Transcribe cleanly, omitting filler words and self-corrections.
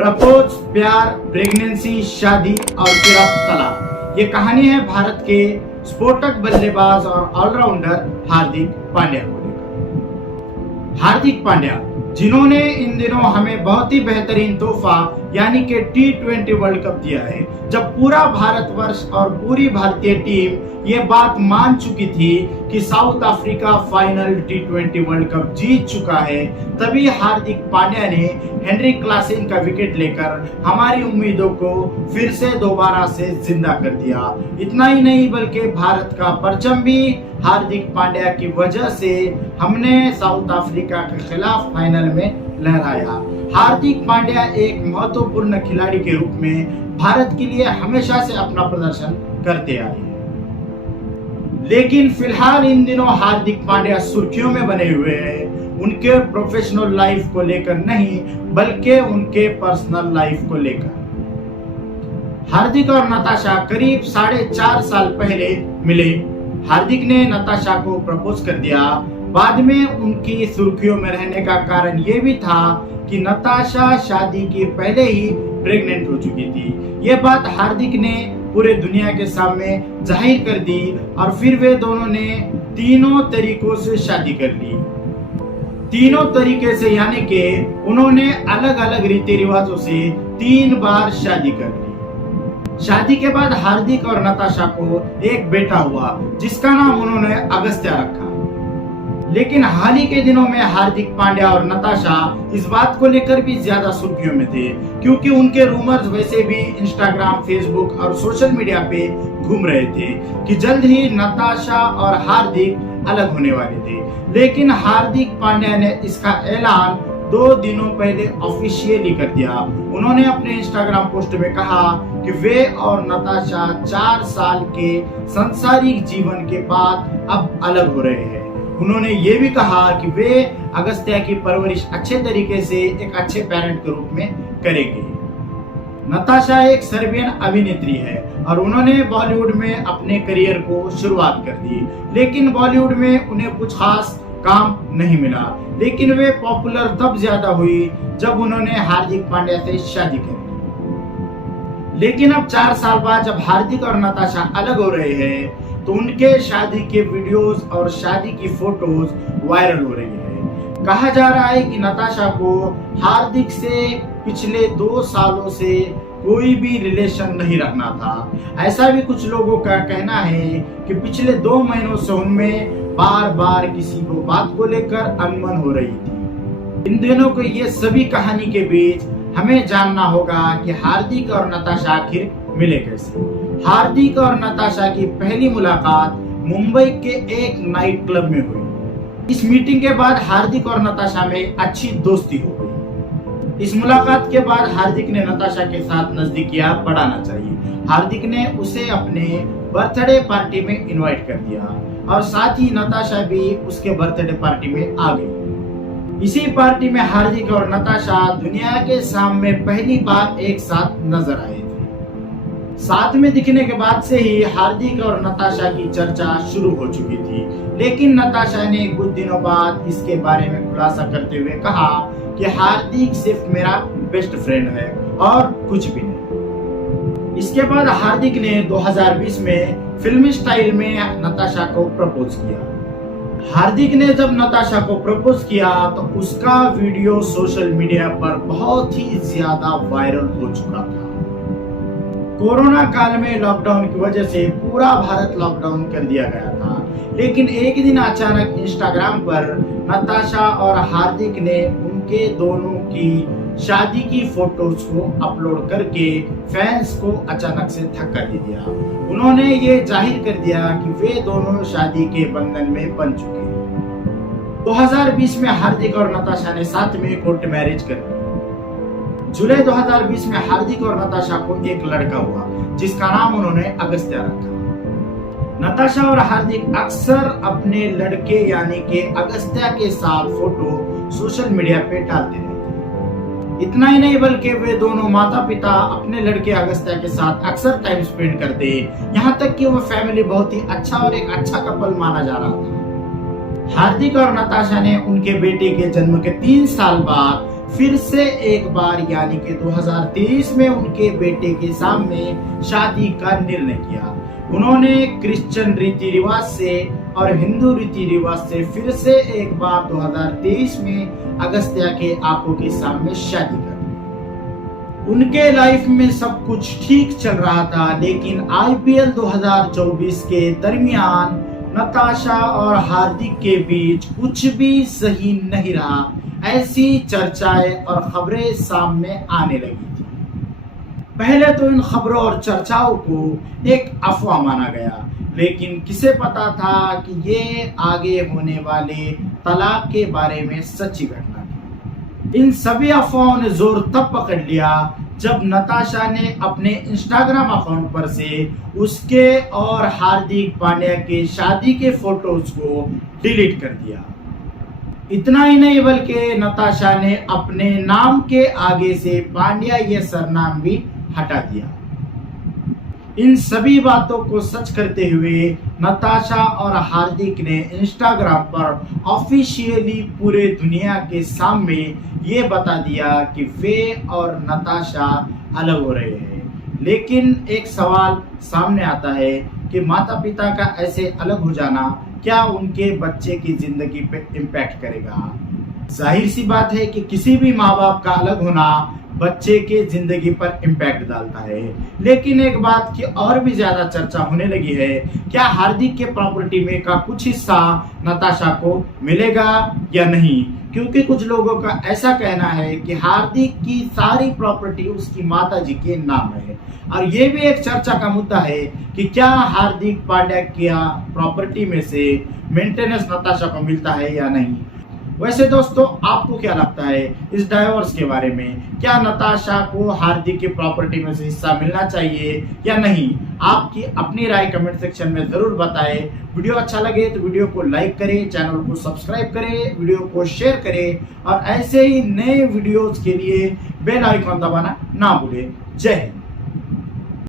Propose, प्यार, pregnancy, शादी और फिर अब तलाक। ये कहानी है भारत के स्फोटक बल्लेबाज और ऑलराउंडर हार्दिक पांड्या को लेकर। हार्दिक पांड्या जिन्होंने इन दिनों हमें बहुत ही बेहतरीन तोहफा यानी कि T20 वर्ल्ड कप दिया है, जब पूरा भारतवर्ष और पूरी भारतीय टीम ये बात मान चुकी थी कि South Africa final T20 world cup जीत चुका है, तभी हार्दिक पांड्या ने हेनरी क्लासेन का विकेट लेकर हमारी उम्मीदों को फिर से दोबारा से जिंदा कर दिया। इतना ही नहीं बल्कि भारत का परचम भी हार्दिक पांड्या की वजह से हमने साउथ अफ्रीका के खिलाफ फाइनल में लहराया। हार्दिक पांड्या एक महत्वपूर्ण खिलाड़ी के रूप में भारत के लिए हमेशा से अपना प्रदर्शन करते आए हैं, लेकिन फिलहाल इन दिनों हार्दिक पांड्या सुर्खियों में बने हुए हैं, उनके प्रोफेशनल लाइफ को लेकर नहीं बल्कि उनके पर्सनल लाइफ को लेकर। हार्दिक और नताशा करीब 4.5 साल पहले मिले। हार्दिक ने नताशा को प्रपोज कर दिया। बाद में उनकी सुर्खियों में रहने का कारण ये भी था कि नताशा शादी के पहले ही प्रेग्नेंट हो चुकी थी। ये बात हार्दिक ने पूरे दुनिया के सामने जाहिर कर दी और फिर वे दोनों ने तीनों तरीकों से शादी कर ली। तीनों तरीके से यानी कि उन्होंने अलग अलग रीति रिवाजों से 3 बार शादी कर ली। शादी के बाद हार्दिक और नताशा को एक बेटा हुआ जिसका नाम उन्होंने अगस्त्या रखा। लेकिन हाल ही के दिनों में हार्दिक पांड्या और नताशा इस बात को लेकर भी ज्यादा सुर्खियों में थे, क्योंकि उनके रूमर्स वैसे भी इंस्टाग्राम, फेसबुक और सोशल मीडिया पे घूम रहे थे कि जल्द ही नताशा और हार्दिक अलग होने वाले थे। लेकिन हार्दिक पांड्या ने इसका ऐलान 2 दिनों पहले ऑफिशियली कर दिया। उन्होंने अपने इंस्टाग्राम पोस्ट में कहा कि वे और नताशा 4 साल के सांसारिक जीवन के बाद अब अलग हो रहे हैं। उन्होंने ये भी कहा कि वे अगस्त्या की परवरिश अच्छे तरीके से एक अच्छे पेरेंट के रूप में करेंगे। नताशा एक सर्बियन अभिनेत्री है और उन्होंने बॉलीवुड में अपने करियर को शुरुआत कर दी, लेकिन बॉलीवुड में उन्हें कुछ खास काम नहीं मिला। लेकिन वे पॉपुलर तब ज्यादा हुई जब उन्होंने हार्दिक पांड्या से शादी कर ली। लेकिन अब 4 साल बाद जब हार्दिक और नताशा अलग हो रहे हैं तो उनके शादी के वीडियोस और शादी की फोटोज वायरल हो रही है। कहा जा रहा है कि नताशा को हार्दिक से पिछले 2 सालों से कोई भी रिलेशन नहीं रखना था। ऐसा भी कुछ लोगों का कहना है कि पिछले 2 महीनों से उनमें बार बार किसी को बात को लेकर अनबन हो रही थी। इन दिनों को ये सभी कहानी के बीच हमें जानना होगा कि हार्दिक और नताशा आखिर मिले कैसे। हार्दिक और नताशा की पहली मुलाकात मुंबई के एक नाइट क्लब में हुई। इस मीटिंग के बाद हार्दिक और नताशा में अच्छी दोस्ती हो गई। इस मुलाकात के बाद हार्दिक ने नताशा के साथ नजदीकियां बढ़ाना चाहिए। हार्दिक ने उसे अपने बर्थडे पार्टी में इनवाइट कर दिया और साथ ही नताशा भी उसके बर्थडे पार्टी में आ गई। इसी पार्टी में हार्दिक और नताशा दुनिया के सामने पहली बार एक साथ नजर आए थे। साथ में दिखने के बाद से ही हार्दिक और नताशा की चर्चा शुरू हो चुकी थी, लेकिन नताशा ने कुछ दिनों बाद इसके बारे में खुलासा करते हुए कहा कि हार्दिक सिर्फ मेरा बेस्ट फ्रेंड है और कुछ भी नहीं। इसके बाद हार्दिक ने 2020 में फिल्मी स्टाइल में नताशा को प्रपोज किया। हार्दिक ने जब नताशा को प्रपोज किया तो उसका वीडियो सोशल मीडिया पर बहुत ही ज्यादा वायरल हो चुका था। कोरोना काल में लॉकडाउन की वजह से पूरा भारत लॉकडाउन कर दिया गया था, लेकिन एक दिन अचानक इंस्टाग्राम पर नताशा और हार्दिक ने उनके दोनों की शादी की फोटोज को अपलोड करके फैंस को अचानक से धक्का दे दिया। उन्होंने ये जाहिर कर दिया कि वे दोनों शादी के बंधन में बंध चुके हैं। 2020 में हार्दिक और नताशा ने साथ में कोर्ट मैरिज कर ली। जुलाई 2020 में हार्दिक और नताशा को एक लड़का हुआ जिसका नाम उन्होंने अगस्त्या रखा। नताशा और हार्दिक अक्सर अपने लड़के यानी कि अगस्त्या के साथ फोटो सोशल मीडिया पे डालते रहते। इतना ही नहीं बल्कि वे दोनों माता पिता अपने लड़के अगस्त्या के साथ अक्सर टाइम स्पेंड करते, यहाँ तक कि वो फैमिली बहुत ही अच्छा और एक अच्छा कपल माना जा रहा था। हार्दिक और नताशा ने उनके बेटे के जन्म के 3 साल बाद फिर से एक बार यानी कि 2023 में उनके बेटे के सामने शादी का निर्णय किया। उन्होंने क्रिश्चियन रीति रिवाज से और हिंदू रीति रिवाज से फिर से एक बार 2023 में अगस्त्या के आंखों के सामने शादी कर ली। उनके लाइफ में सब कुछ ठीक चल रहा था, लेकिन आईपीएल 2024 के दरमियान नताशा और हार्दिक के बीच कुछ भी सही नहीं रहा। ऐसी चर्चाएं और खबरें सामने आने लगी थी। पहले तो इन खबरों और चर्चाओं को एक अफवाह माना गया, लेकिन किसे पता था कि ये आगे होने वाले तलाक के बारे में सच्ची घटना थी। इन सभी अफवाहों ने जोर तब पकड़ लिया जब नताशा ने अपने इंस्टाग्राम अकाउंट पर से उसके और हार्दिक पांड्या के शादी के फोटोज को डिलीट कर दिया। इतना ही नहीं बल्कि नताशा ने अपने नाम के आगे से पांड्या ये सरनाम भी हटा दिया। इन सभी बातों को सच करते हुए नताशा और हार्दिक ने इंस्टाग्राम पर ऑफिशियली पूरे दुनिया के सामने ये बता दिया कि वे और नताशा अलग हो रहे हैं। लेकिन एक सवाल सामने आता है कि माता पिता का ऐसे अलग हो जाना क्या उनके बच्चे की जिंदगी पे इम्पैक्ट करेगा। जाहिर सी बात है कि किसी भी माँ बाप का अलग होना बच्चे के जिंदगी पर इम्पैक्ट डालता है। लेकिन एक बात की और भी ज्यादा चर्चा होने लगी है, क्या हार्दिक के प्रॉपर्टी में का कुछ हिस्सा नताशा को मिलेगा या नहीं, क्योंकि कुछ लोगों का ऐसा कहना है कि हार्दिक की सारी प्रॉपर्टी उसकी माताजी के नाम है। और ये भी एक चर्चा का मुद्दा है कि क्या हार्दिक पांड्या की प्रॉपर्टी में से मेंटेनेंस नताशा को मिलता है या नहीं। वैसे दोस्तों, आपको क्या लगता है इस डाइवोर्स के बारे में? क्या नताशा को हार्दिक की प्रॉपर्टी में से हिस्सा मिलना चाहिए या नहीं? आपकी अपनी राय कमेंट सेक्शन में जरूर बताएं। वीडियो अच्छा लगे तो वीडियो को लाइक करें, चैनल को सब्सक्राइब करें, वीडियो को शेयर करें और ऐसे ही नए वीडियोस के लिए बेल आइकॉन दबाना ना भूलें। जय हिंद।